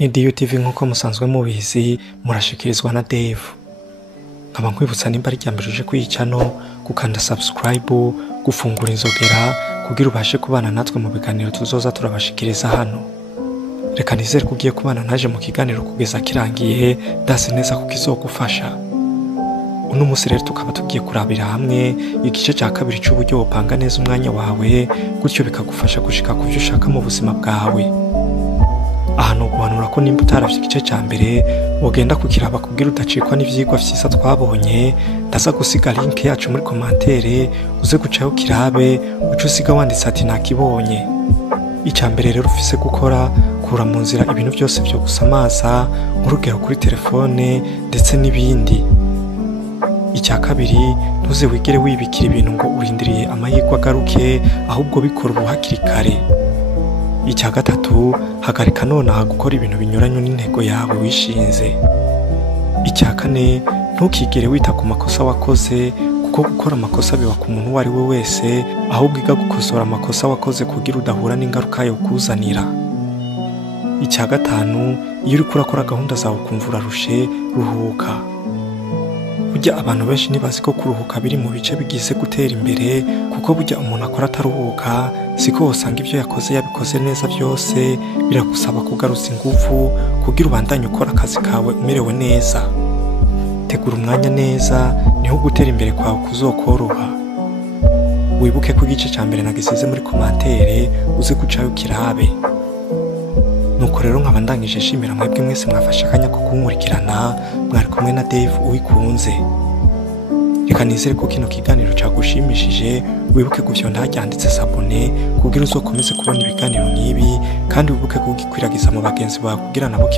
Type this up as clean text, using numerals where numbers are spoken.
Ni DUTV nkuko musanzwe mubizi murashikirizwa na Dave. Nkaba nkwibutsa nimba ari ryambere uje kuyicano gukanda subscribe, gufungura inzogera kugira ubashe kubana natwe mu biganiro tuzoza turabashikiriza hano. Reka nizere kugiye kubana naje mu kiganiro kugeza kirangiye, ndase neza ko kizogufasha. Uno musi rero tukaba tugiye kurabira hamwe igice cya kabiri cy'uburyo wopanga neza umwanya wawe gutyo bikagufasha gushika ku byo ushaka mu buzima bwawe. Ahantu guhanura ko nimba utaravye igice cya mbere wogenda kukiraba kugira udacikwa n'ivyigwa vyiza twabonye, ndaza gusiga link yacu muri commentaire uze gucaho kirabe uco usiga wanditse ati nakibonye. Icya mbere rero ufise gukora kura mu nzira ibintu byose byo gusamaza nk'urugero kuri telefone ndetse n'ibindi. Icya kabiri ntuze wigere wibikira ibintu ngo urindiriye amahirwe agaruke, ahubwo bikora ubu hakiri kare. Icya gatatu hagarika nonaha gukora ibintu binyuranye n'intego yawe wishinze. Icya kane ntukigere wita ku makosa wakoze kuko gukora amakosa biba ku muntu wari we wese, ahubwo iga gukosora amakosa wakoze kugira udahura n'ingaruka yo kuzanira. Icya gatanu iyo uri kurakora gahunda zawe ukumva urarushe, ruhuka. Burya abantu benshi ntibazi ko kuruhuka biri mu bice bigize gutera imbere, kuko burya umuntu akora ataruhuka siko usanga ibyo yakoze yabikoze neza byose, biragusaba kugaruza ingufu kugira ubandanye ukora akazi kawe umerewe neza. Tegura umwanya neza niho gutera imbere kwawe kuzokoroha. Wibuke ko igice cya mbere nagisize muri commentaire uze gucayo kirabe. Nuko rero nkaba ndangije shimira mwebwe mwese mwafashe akanya ko kunkurikirana, mwari kumwe na Dave uwikunze. Reka nizere ko kino kiganiro cyagushimishije, wibuke gufyonda hajyanditse sabone kugira uzokomeze kubona ibiganiro nk'ibi, kandi wibuke kugikwiragiza mu bagenzi bawe kugira nabo